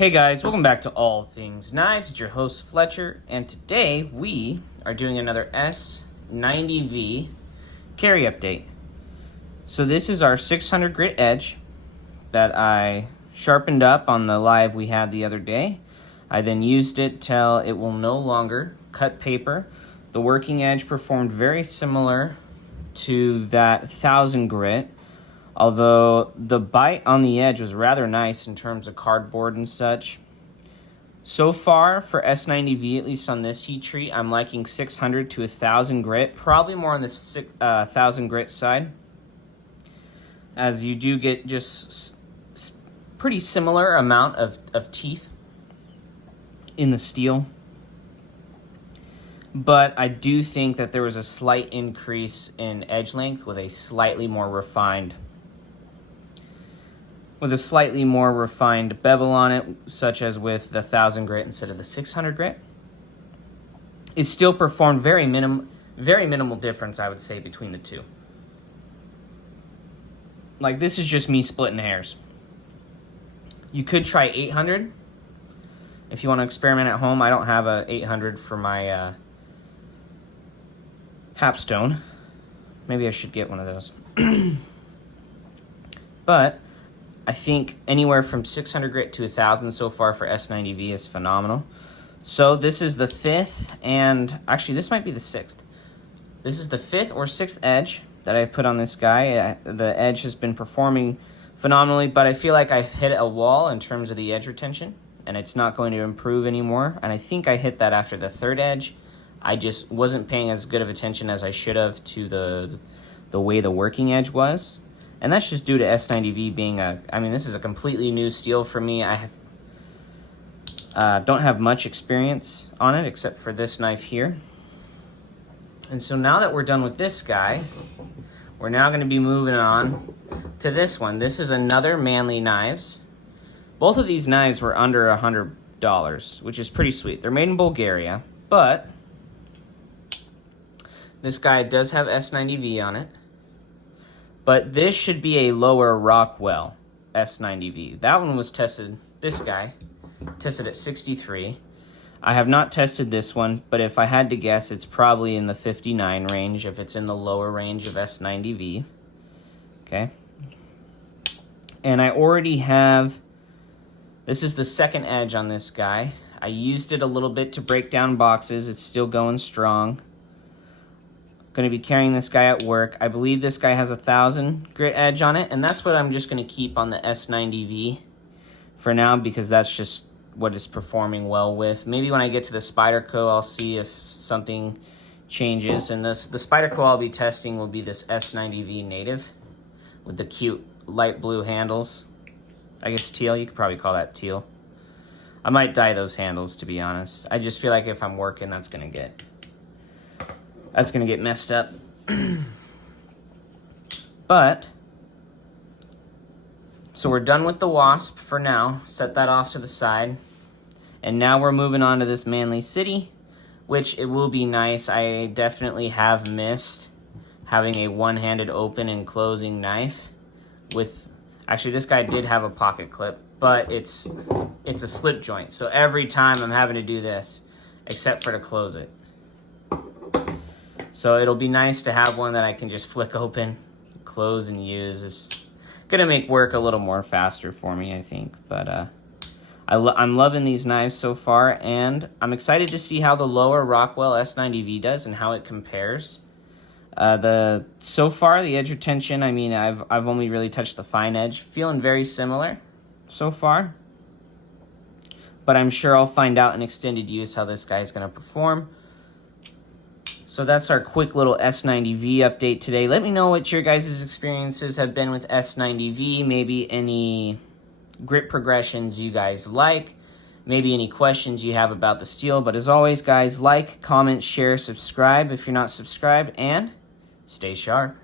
Hey guys, welcome back to All Things Knives. It's your host Fletcher, and today we are doing another S90v carry update. So this is our 600 grit edge that I sharpened up on the live we had the other day. I then used it till it will no longer cut paper. The working edge performed very similar to that 1000 grit, although the bite on the edge was rather nice in terms of cardboard and such. So far for S90V, at least on this heat treat, I'm liking 600 to 1000 grit, probably more on the 1000 grit side, as you do get just pretty similar amount of teeth in the steel. But I do think that there was a slight increase in edge length with a slightly more refined bevel on it, such as with the 1000 grit instead of the 600 grit. It still performed very minimal difference, I would say, between the two. Like, this is just me splitting hairs. You could try 800 if you want to experiment at home. I don't have a 800 for my Hapstone. Maybe I should get one of those. But I think anywhere from 600 grit to 1000 so far for S90V is phenomenal. So this is the fifth, and actually this might be the sixth. This is the fifth or sixth edge that I've put on this guy. The edge has been performing phenomenally, but I feel like I've hit a wall in terms of the edge retention, and it's not going to improve anymore. And I think I hit that after the third edge. I just wasn't paying as good of attention as I should have to the way the working edge was. And that's just due to S90V being this is a completely new steel for me. I don't have much experience on it except for this knife here. And so now that we're done with this guy, we're now going to be moving on to this one. This is another Manly Knives. Both of these knives were under $100, which is pretty sweet. They're made in Bulgaria, but this guy does have S90V on it. But this should be a lower Rockwell S90V. That one was tested, this guy, tested at 63. I have not tested this one, but if I had to guess, it's probably in the 59 range if it's in the lower range of S90V. Okay. And I already have, this is the second edge on this guy. I used it a little bit to break down boxes. It's still going strong. Going to be carrying this guy at work. I believe this guy has a 1000 grit edge on it, and that's what I'm just going to keep on the S90V for now, because that's just what it's performing well with. Maybe when I get to the Spyderco, I'll see if something changes. And the Spyderco I'll be testing will be this S90V native with the cute light blue handles. I guess teal, you could probably call that teal. I might dye those handles, to be honest. I just feel like if I'm working, that's going to get messed up. But so we're done with the Wasp for now. Set that off to the side. And now we're moving on to this Manly City, which it will be nice. I definitely have missed having a one-handed open and closing knife with, actually this guy did have a pocket clip, but it's a slip joint. So every time I'm having to do this, except for to close it. So it'll be nice to have one that I can just flick open, close, and use. It's going to make work a little more faster for me, I think. But I'm loving these knives so far, and I'm excited to see how the lower Rockwell S90V does and how it compares. So far, the edge retention, I've only really touched the fine edge. Feeling very similar so far. But I'm sure I'll find out in extended use how this guy is going to perform. So that's our quick little S90V update today. Let me know what your guys' experiences have been with S90V. Maybe any grip progressions you guys like. Maybe any questions you have about the steel. But as always, guys, like, comment, share, subscribe if you're not subscribed. And stay sharp.